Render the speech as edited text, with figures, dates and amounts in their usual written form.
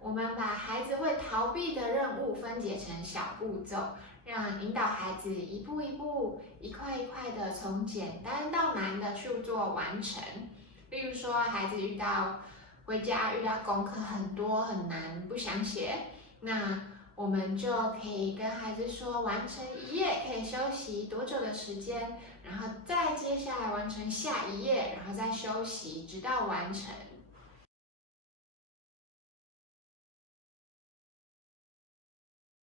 我们把孩子会逃避的任务分解成小步骤，让引导孩子一步一步、一块一块的从简单到难的去做完成。例如说，孩子回家遇到功课很多很难，不想写，那我们就可以跟孩子说，完成一页可以休息多久的时间，然后再接下来完成下一页，然后再休息，直到完成。